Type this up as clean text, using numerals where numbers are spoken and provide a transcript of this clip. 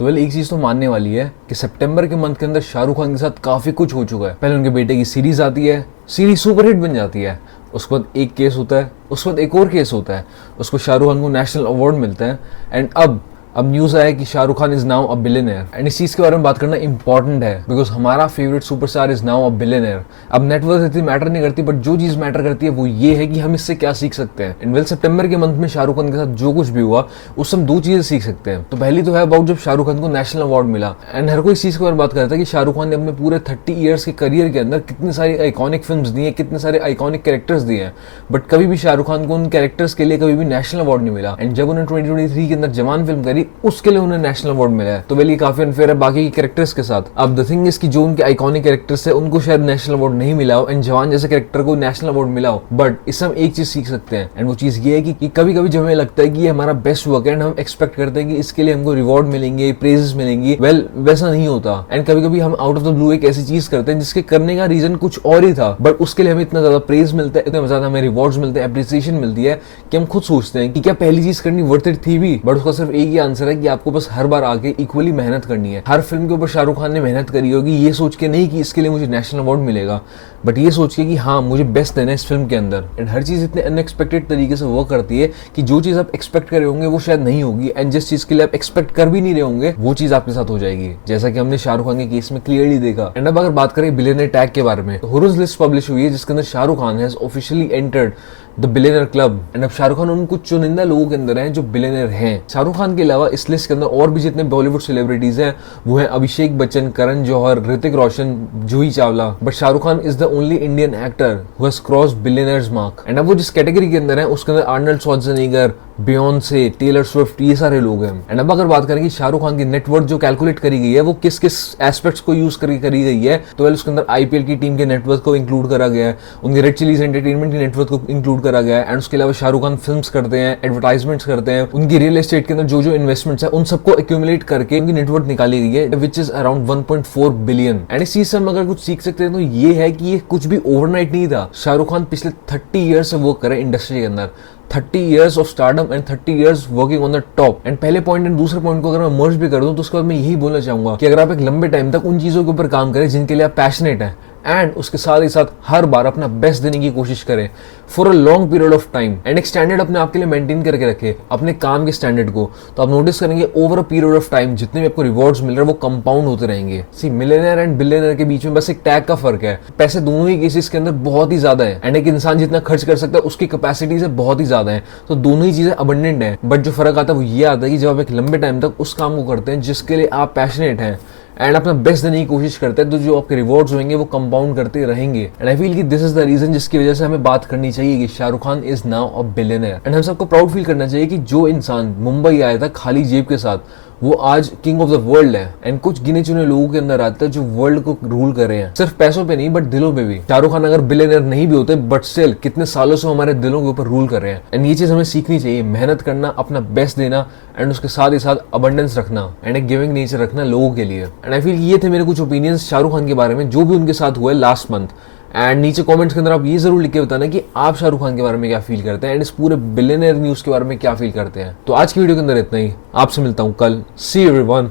तो वेल एक चीज तो मानने वाली है कि सितंबर के मंथ के अंदर शाहरुख खान के साथ काफी कुछ हो चुका है। पहले उनके बेटे की सीरीज आती है, सीरीज सुपरहिट बन जाती है, उसके बाद एक केस होता है, उसके बाद एक और केस होता है, उसको शाहरुख खान को नेशनल अवार्ड मिलता है। एंड अब न्यूज आया कि Shahrukh Khan is now a billionaire. And इस चीज के बारे में बात करना इंपॉर्टेंट है बिकॉज हमारा favourite superstar is now a billionaire. अब नेटवर्क इतनी मैटर नहीं करती, बट जो चीज मैटर करती है वो ये है कि हम इससे क्या सीख सकते हैं। एंड वेल सितंबर के मंथ में शाहरुख खान के साथ जो कुछ भी हुआ उससे हम 2 चीजें सीख सकते हैं। तो पहली तो है अबाउट जब शाहरुख खान को नेशनल अवार्ड मिला। एंड हर कोई इस चीज के बारे में बात करता है कि शाहरुख खान ने अपने पूरे 30 ईयर्स के करियर के अंदर कितनी सारी आइकॉनिक फिल्म्स दी हैं, कितने सारे आइकॉनिक कैरेक्टर्स दिए हैं, बट कभी भी शाहरुख खान को उन कैरेक्टर्स के लिए कभी भी नेशनल अवार्ड नहीं मिला। एंड जब उन्होंने 2023 के अंदर जवान फिल्म करी उसके लिए उन्हें नेशनल अवार्ड मिला है। तो वेल ये काफी अनफेयर है बाकी के कैरेक्टर्स के साथ। अब द थिंग इज कि जो उनके आइकॉनिक कैरेक्टर्स है उनको शायद नेशनल अवार्ड नहीं मिला हो एंड जवान जैसे कैरेक्टर को नेशनल अवार्ड मिला हो, बट इससे हम एक चीज सीख सकते हैं। एंड वो चीज ये है कि कभी कभी जब हमें लगता है कि ये हमारा बेस्ट वर्क है एंड हम एक्सपेक्ट करते हैं कि इसके लिए हमको रिवॉर्ड मिलेंगे, प्रेजेस मिलेंगी, वेल वैसा नहीं होता। एंड कभी कभी हम आउट ऑफ द ब्लू एक ऐसी चीज करते हैं जिसके करने का रीजन कुछ और ही था, बट उसके लिए हमें इतना ज्यादा प्रेज मिलता है, इतना ज्यादा हमें रिवॉर्ड्स मिलते हैं, एप्रिसिएशन मिलती है कि हम खुद सोचते हैं कि क्या पहली चीज करनी वर्थ इट थी भी। बट उसका सिर्फ एक ही आंसर है कि आपको बस हर बार आके इक्वली मेहनत करनी है। हर फिल्म के ऊपर शाहरुख खान ने मेहनत करी होगी, ये सोच के नहीं कि इसके लिए मुझे नेशनल अवार्ड मिलेगा, बट ये सोच के कि हाँ मुझे बेस्ट देना है इस फिल्म के अंदर। एंड हर चीज इतने अनएक्सपेक्टेड तरीके से वर्क करती है कि जो चीज आप एक्सपेक्ट कर रहे होंगे वो शायद नहीं होगी, एंड जिस चीज के लिए आप एक्सपेक्ट कर भी नहीं रहे होंगे वो चीज आपके साथ हो जाएगी, जैसा कि हमने शाहरुख खान के केस में क्लियरली देखा। एंड अब अगर बात करें बिलियनर टैग के बारे में, तो हुरुज लिस्ट पब्लिश हुई है जिसके अंदर Shahrukh Khan has officially entered the billionaire club. And अब शाहरुख खान उन कुछ चुनिंदा लोगों के अंदर हैं जो बिलियनर हैं। शाहरुख खान के अलावा इस लिस्ट के अंदर और भी जितने बॉलीवुड सेलिब्रिटीज हैं वो हैं Abhishek Bachchan, Karan Johar, Hrithik Roshan, Juhi Chawla, but Shahrukh Khan is the only Indian actor who has crossed billionaires mark. And अब वो जिस कैटेगरी के अंदर है उसके अंदर Arnold Schwarzenegger, Beyonce, Taylor Swift, ये सारे लोग हैं। एंड अब अगर बात करें कि शाहरुख खान की नेटवर्थ जो कैलकुलेट करी गई है वो किस किस एस्पेक्ट्स को यूज करके करी गई है, तो वेल उसके अंदर आईपीएल की टीम के नेटवर्थ को इंक्लूड करा गया है, उनके रेड चिलीज एंटरटेनमेंट की नेटवर्थ को इंक्लूड करा गया है। एंड उसके अलावा शाहरुख खान फिल्म्स करते हैं, एडवर्टाइजमेंट्स करते हैं, उनकी रियल एस्टेट के अंदर जो जो इन्वेस्टमेंट्स है उन सबको एक्यूमुलेट करके उनकी नेटवर्थ निकाली गई है which is around 1.4 billion. And इस चीज से हम अगर कुछ सीख सकते हैं तो ये है कि ये कुछ भी ओवरनाइट नहीं था। शाहरुख खान पिछले 30 ईयर्स से वर्क कर रहे हैं इंडस्ट्री के अंदर, 30 years of stardom and 30 years working on the top। And पहले पॉइंट एंड दूसरे पॉइंट को अगर मैं मर्ज भी कर दूं तो उसके बाद मैं यही बोलना चाहूंगा कि अगर आप एक लंबे टाइम तक उन चीजों के ऊपर काम करें जिनके लिए आप पैशनेट हैं एंड उसके साथ ही साथ हर बार अपना बेस्ट देने की कोशिश करें for a long period of time and एक स्टैंडर्ड अपने आप के लिए मेंटेन करके रखे अपने काम के स्टैंडर्ड को, तो आप नोटिस करेंगे over a period of time जितने भी आपको रिवॉर्ड्स मिल रहे हैं वो कंपाउंड होते रहेंगे। सी मिलियनर एंड बिलियनर के बीच में बस एक टैग का फर्क है, पैसे दोनों ही केसेस के अंदर बहुत ही ज्यादा है एंड एक इंसान जितना खर्च कर सकता है उसकी कैपेसिटी से बहुत ही ज्यादा है, तो दोनों ही चीजें अबंडेंट है। बट जो फर्क आता है वो ये आता है कि जब आप एक लंबे टाइम तक उस काम को करते हैं जिसके लिए आप पैशनेट हैं एंड अपना बेस्ट देने की कोशिश करते हैं, तो जो आपके रिवॉर्ड्स होंगे वो कंपाउंड करते रहेंगे। एंड आई फील कि दिस इज द रीजन जिसकी वजह से हमें बात करनी चाहिए कि Shahrukh Khan is now a billionaire. And हम सबको प्राउड फील करना चाहिए कि जो इंसान मुंबई आया था खाली जेब के साथ वो आज किंग ऑफ द वर्ल्ड है। एंड कुछ गिने चुने लोगों के अंदर आते हैं जो वर्ल्ड को रूल कर रहे हैं, सिर्फ पैसों पे नहीं बट दिलों पे भी। शाहरुख खान अगर बिलियनर नहीं भी होते बट स्टिल कितने सालों से हमारे दिलों के ऊपर रूल कर रहे हैं। एंड ये चीज हमें सीखनी चाहिए, मेहनत करना, अपना बेस्ट देना एंड उसके साथ ही साथ अबंडेंस रखना एंड एक गिविंग नेचर रखना लोगों के लिए। एंड आई फील ये थे मेरे कुछ ओपिनियंस शाहरुख खान के बारे में जो भी उनके साथ हुआ है लास्ट मंथ। एंड नीचे कमेंट्स के अंदर आप ये जरूर लिख के बताना कि आप शाहरुख खान के बारे में क्या फील करते हैं एंड इस पूरे बिलियनर न्यूज के बारे में क्या फील करते हैं। तो आज की वीडियो के अंदर इतना ही, आपसे मिलता हूं कल। सी यू एवरीवन,